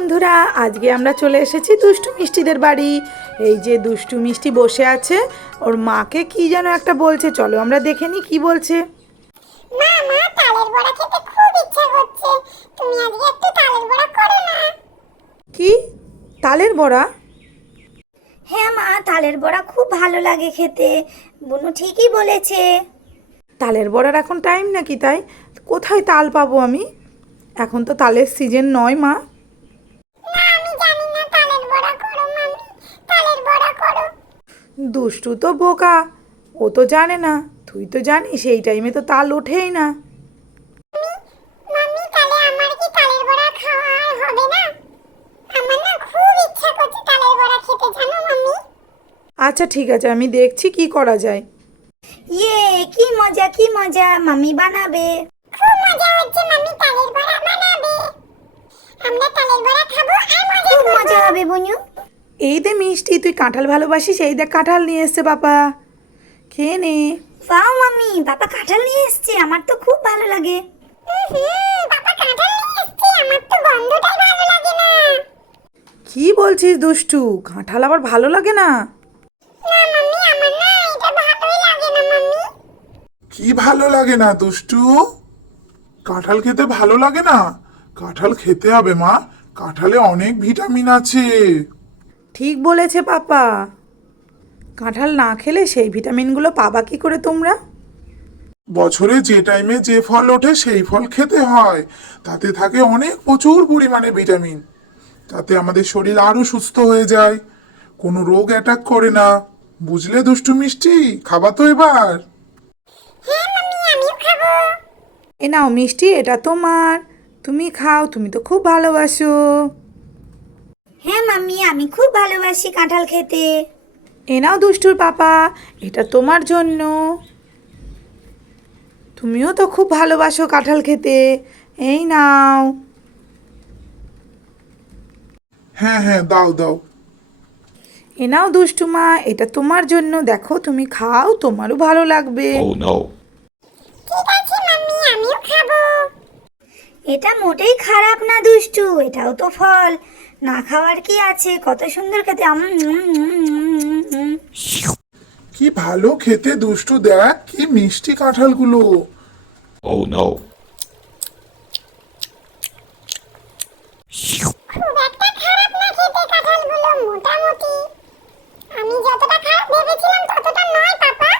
বন্ধুরা, আজকে আমরা চলে এসেছি দুষ্টু মিষ্টিদের বাড়ি। এই যে দুষ্টু মিষ্টি বসে আছে, ওর মাকে কি যেন একটা বলছে। চলো আমরা দেখে নিই কি বলছে। মা মা তালের বড়া খেতে খুব ইচ্ছে করছে। তুমি আজকে একটু তালের বড়া করো না। কি? তালের বড়া? হ্যাঁ মা, তালের বড়া খুব ভালো লাগে খেতে। বুনু ঠিকই বলেছে। তালের বড়ার এখন টাইম নাকি? তাই কোথায় তাল পাবো আমি? এখন তো তালের সিজন নয় মা। না আমি জানি না, তালের বড়া করো মামি, তালের বড়া করো। দুষ্টু তো বোকা, ও তো জানে না। তুই তো জানিস এই টাইমে তো তাল ওঠেই না। মামি তাহলে আমার কি তালের বড়া খাওয়া হবে না? আমার না খুব ইচ্ছা করছে তালের বড়া খেতে, জানো মামি। আচ্ছা ঠিক আছে, আমি দেখছি কি করা যায়। ইয়ে, কি মজা কি মজা, মামি বানাবে। খুব মজা হচ্ছে মামি, তালের বড়া বানাবে। আমরা তালের বড়া খাবো আর মজা খুব করবো। মজা হবে বুনু। এই দে মিষ্টি, তুই কাঁঠাল ভালোবাসিস, এই দেখ কাঁঠাল নিয়ে এসছে বাবা, খেয়ে নে। পাও মামি, বাবা কাঁঠাল নিয়ে এসছে, আমার তো খুব ভালো লাগে। বাবা কাঁঠাল নিয়ে এসছে, আমার তো গন্ধটাই ভালো লাগে না। কি বলছিস দুষ্টু? কাঁঠাল আবার ভালো লাগে না? না মাম্মি, আমার না এটা ভালোই লাগে না মাম্মি। কি ভালো লাগে না দুষ্টু? কাঁঠাল খেতে ভালো লাগে না? কাঁঠাল খেতে হবে মা, কাঁঠালে অনেক ভিটামিন আছে। ঠিক বলেছে পাপা, কাঁঠাল না খেলে সেই ভিটামিনগুলো পাবা কি করে তোমরা? বছরে যে টাইমে যে ফল ওঠে সেই ফল খেতে হয়, তাতে থাকে অনেক প্রচুর পরিমাণে ভিটামিন। তাতে আমাদের শরীর আরো সুস্থ হয়ে যায়, কোনো রোগ অ্যাটাক করে না। বুঝলে দুষ্টু মিষ্টি, খাবা তো এবার? হ্যাঁ মাম্মি, আমিও খাবো। এ নাও মিষ্টি, এটা তোমার, তুমি খাও, তুমি তো খুব ভালোবাসো। হ্যাঁ মাম্মি, আমি খুব ভালোবাসি কাঁঠাল খেতে। এ নাও দুষ্টুর পাপা, এটা তোমার জন্য, তুমিও তো খুব ভালোবাসো কাঁঠাল খেতে। এই নাও। হ্যাঁ হ্যাঁ, দাও দাও। এ নাও দুষ্টু মা, এটা তোমার জন্য, দেখো তুমি খাও, তোমারও ভালো লাগবে। Oh no. ঠিক আছে মাম্মি, আমিও খাবো। এটা মোটেই খারাপ না দুষ্টু, এটাও তো ফল, না খাওয়ার কি আছে, কত সুন্দর খেতে। কি ভালো খেতে দুষ্টু, দেখ কি মিষ্টি কাঁঠালগুলো। Oh no. খুব একটা খারাপ না খেতে কাঁঠালগুলো, মোটামুটি। আমি যতটা খারাপ ভেবেছিলাম ততটা নয় পাপা।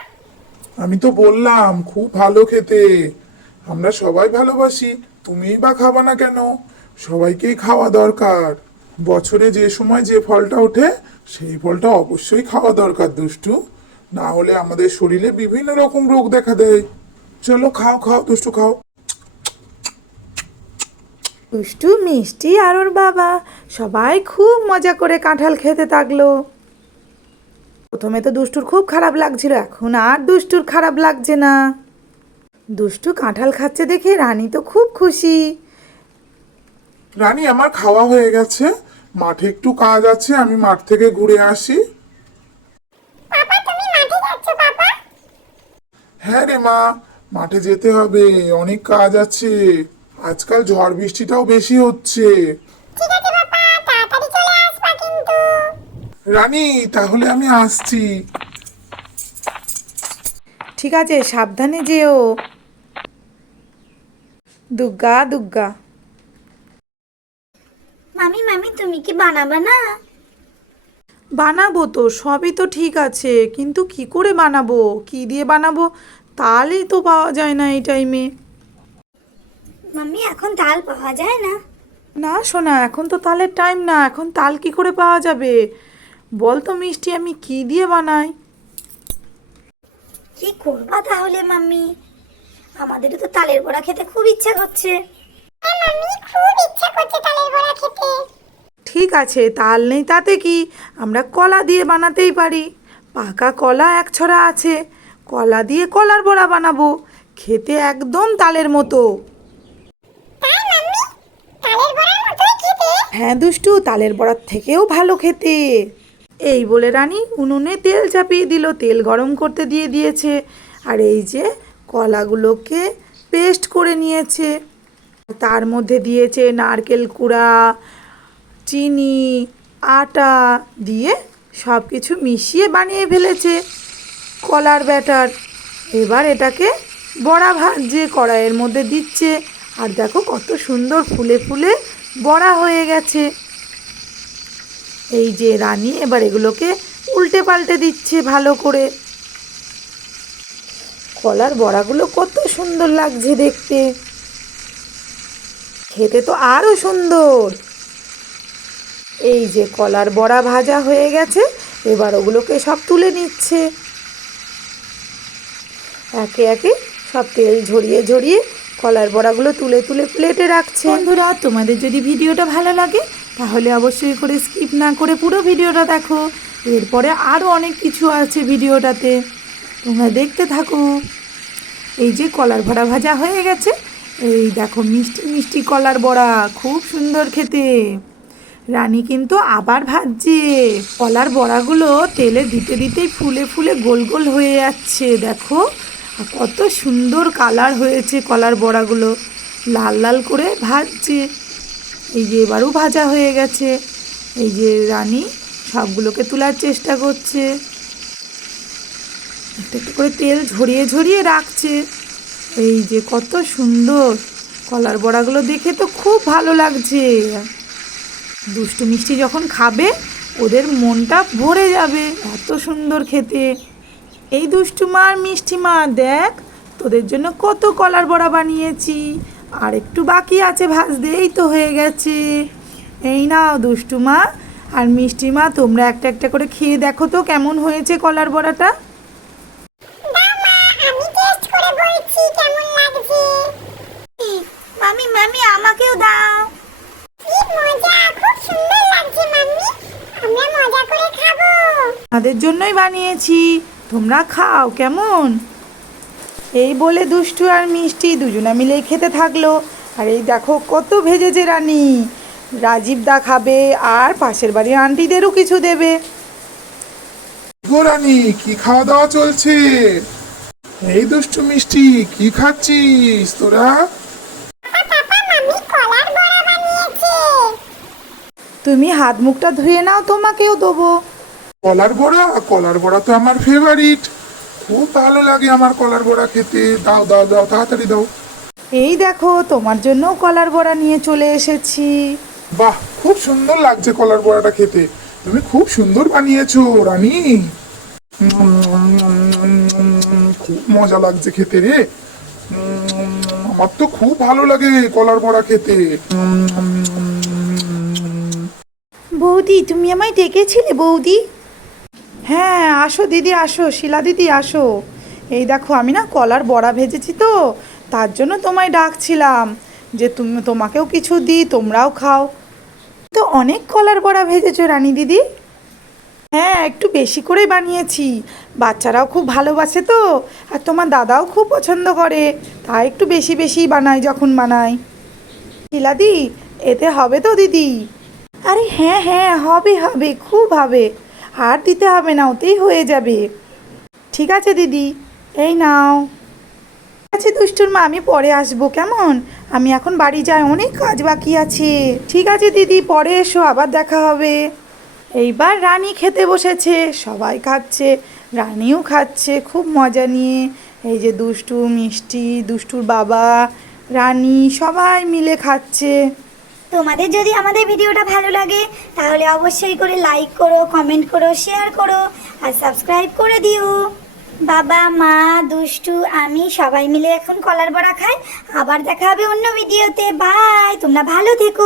আমি তো বললাম খুব ভালো খেতে, আমরা সবাই ভালোবাসি, তুমিই বা খাবা না কেন? সবাইকেই খাওয়া দরকার। বছরে যে সময় যে ফলটা ওঠে সেই ফলটা অবশ্যই খাওয়া দরকার দুষ্টু, না হলে আমাদের শরীরে বিভিন্ন রকম রোগ দেখা দেয়। চলো খাও খাও দুষ্টু, খাও। দুষ্টু মিষ্টি আর ওর বাবা সবাই খুব মজা করে কাঁঠাল খেতে থাকলো। প্রথমে তো দুষ্টুর খুব খারাপ লাগছিল, এখন আর দুষ্টুর খারাপ লাগছে না। দুষ্টু কাঁঠাল খাচ্ছে দেখে রানী তো খুব খুশি। রানী, আমার খাওয়া হয়ে গেছে, মাঠে একটু কাজ আছে, আমি মাঠ থেকে ঘুরে আসি। পাপা তুমি মাঠে যাচ্ছ পাপা? হ্যাঁ রে মা, মাঠে যেতে হবে, অনেক কাজ আছে। আজকাল ঝড় বৃষ্টিটাও বেশি হচ্ছে। ঠিক আছে পাপা, তাড়াতাড়ি চলে আসবা কিন্তু। রানী, তাহলে আমি আসছি। ঠিক আছে, সাবধানে যেও। দুগ্গা দুগ্গা। মামি মামি, তুমি কি বানাবে না? বানাবো তো, সবই তো ঠিক আছে, কিন্তু কি করে বানাবো, কি দিয়ে বানাবো? তালই তো পাওয়া যায় না এই টাইমে। মাম্মি এখন তাল পাওয়া যায় না? না শোনা, এখন তো তালের টাইম না, এখন তাল কি করে পাওয়া যাবে? বল তো মিষ্টি, আমি কি দিয়ে বানাই? কি করবা তাহলে মাম্মি? আমাদেরও তো তালের বড়া খেতে খুব ইচ্ছা করছে। হ্যাঁ মাম্মি, খুব ইচ্ছা করছে তালের বড়া খেতে। ঠিক আছে, তাল নেই তাতে কি, আমরা কলা দিয়ে বানাতেই পারি। পাকা কলা এক ছড়া আছে, কলা দিয়ে কলার বড়া বানাবো, খেতে একদম তালের মতো। তাই মাম্মি, তালের বড়ার মতোই খেতে? হ্যাঁ দুষ্টু, তালের বড়ার থেকেও ভালো খেতে। এই বলে রানী উনুনে তেল চাপিয়ে দিল, তেল গরম করতে দিয়ে দিয়েছে, আর এই যে কলাগুলোকে পেস্ট করে নিয়েছে, তার মধ্যে দিয়েছে নারকেল কুড়া, চিনি আটা দিয়ে সব কিছু মিশিয়ে বানিয়ে ফেলেছে কলার ব্যাটার। এবার এটাকে বড়া ভাজছে, কড়াইয়ের মধ্যে দিচ্ছে। আর দেখো কত সুন্দর ফুলে ফুলে বড়া হয়ে গেছে। এই যে রানী এবার এগুলোকে উল্টে পাল্টে দিচ্ছে ভালো করে। কলার বড়াগুলো কত সুন্দর লাগছে দেখতে, খেতে তো আরো সুন্দর। এই যে কলার বড়া ভাজা হয়ে গেছে, এবার ওগুলোকে সব তুলে নিচ্ছে। একে একে সব তেল ঝরিয়ে ঝরিয়ে কলার বড়াগুলো তুলে তুলে প্লেটে রাখছে। বন্ধুরা, তোমাদের যদি ভিডিওটা ভালো লাগে তাহলে অবশ্যই করে স্কিপ না করে পুরো ভিডিওটা দেখো। এরপরে আরও অনেক কিছু আছে ভিডিওটাতে, তোমরা দেখতে থাকো। এই যে কলার বড়া ভাজা হয়ে গেছে, এই দেখো মিষ্টি মিষ্টি কলার বড়া, খুব সুন্দর খেতে। রানী কিন্তু আবার ভাজছে। কলার বড়াগুলো তেলে দিতে দিতেই ফুলে ফুলে গোল গোল হয়ে যাচ্ছে। দেখো কত সুন্দর কালার হয়েছে কলার বড়াগুলো, লাল লাল করে ভাজছে। এই যে এবারও ভাজা হয়ে গেছে। এই যে রানী সবগুলোকে তোলার চেষ্টা করছে, একটু একটু করে তেল ঝরিয়ে ঝরিয়ে রাখছে। এই যে কত সুন্দর কলার বড়াগুলো, দেখে তো খুব ভালো লাগছে। দুষ্টু মিষ্টি যখন খাবে ওদের মনটা ভরে যাবে, এত সুন্দর খেতে। এই দুষ্টু মা আর মিষ্টি মা, দেখ তোদের জন্য কত কলার বড়া বানিয়েছি, আর একটু বাকি আছে ভাজতে, এই তো হয়ে গেছে। এই নাও দুষ্টু মা আর মিষ্টি মা, তোমরা একটা একটা করে খেয়ে দেখো তো কেমন হয়েছে কলার বড়াটা। দাও মা, আমি টেস্ট করে বলছি কেমন লাগছে। মামি মামি আমাকেও দাও। কি মজা, খুব সুন্দর লাগছে মাম্মি, আমরা মজা করে খাবো। তাদের জন্যই বানিয়েছি, তোমরা খাও কেমন। এই বলে দুষ্টু আর মিষ্টি দুজনা মিলেই খেতে থাকলো। আর এই দেখো কত ভেজেছে রানী, রাজীব দা খাবে আর পাশের বাড়ির আন্টিদেরও কিছু দেবে। গো রানী, কি খাওয়া দাওয়া চলছে? এই দুষ্টু মিষ্টি, কি খাচ্ছিস তোরা? পাপা মাম্মি কলার বড়া বানিয়েছে। তুমি হাত মুখটা ধুয়ে নাও, তোমাকেও দেবো। কলার বড়া? কলার বড়া তো আমার ফেভারিট, খুব ভালো লাগে আমার কলার বড়া খেতে। দাও দাও দাও, তাড়াতাড়ি দাও। এই দেখো তোমার জন্য কলার বড়া নিয়ে চলে এসেছি। বাহ, খুব সুন্দর লাগছে কলার বড়াটা খেতে, তুমি খুব সুন্দর বানিয়েছো রানী। খুব মজা লাগছে খেতে রে। আমার তো খুব ভালো লাগে কলার বড়া খেতে। বৌদি, তুমি আমায় ডেকেছিলে বৌদি? হ্যাঁ আসো দিদি, আসো শিলা দিদি, আসো। এই দেখো আমি না কলার বড়া ভেজেছি তো, তার জন্য তোমায় ডাকছিলাম যে তোমাকেও কিছু দিই, তোমরাও খাও। তো অনেক কলার বড়া ভেজেছো রানী দিদি। হ্যাঁ একটু বেশি করেই বানিয়েছি, বাচ্চারাও খুব ভালোবাসে তো, আর তোমার দাদাও খুব পছন্দ করে, তাই একটু বেশি বেশি বানাই যখন বানাই। শিলাদি, এতে হবে তো দিদি? আরে হ্যাঁ হ্যাঁ, হবে হবে, খুব হবে, আর দিতে হবে না, ওতেই হয়ে যাবে। ঠিক আছে দিদি, এই নাও। ঠিক আছে দুষ্টুর মা, আমি পরে আসবো কেমন, আমি এখন বাড়ি যাই, অনেক কাজ বাকি আছে। ঠিক আছে দিদি, পরে এসো, আবার দেখা হবে। এইবার রানী খেতে বসেছে, সবাই খাচ্ছে, রানীও খাচ্ছে খুব মজা নিয়ে। এই যে দুষ্টু মিষ্টি, দুষ্টুর বাবা, রানী সবাই মিলে খাচ্ছে। তোমাদের যদি আমাদের ভিডিওটা ভালো লাগে তাহলে অবশ্যই করে লাইক করো, কমেন্ট করো, শেয়ার করো আর সাবস্ক্রাইব করে দিও। বাবা মা দুষ্টু আমি সবাই মিলে এখন কলার বড়া খাই। আবার দেখা হবে অন্য ভিডিওতে। বাই, তোমরা ভালো থেকো।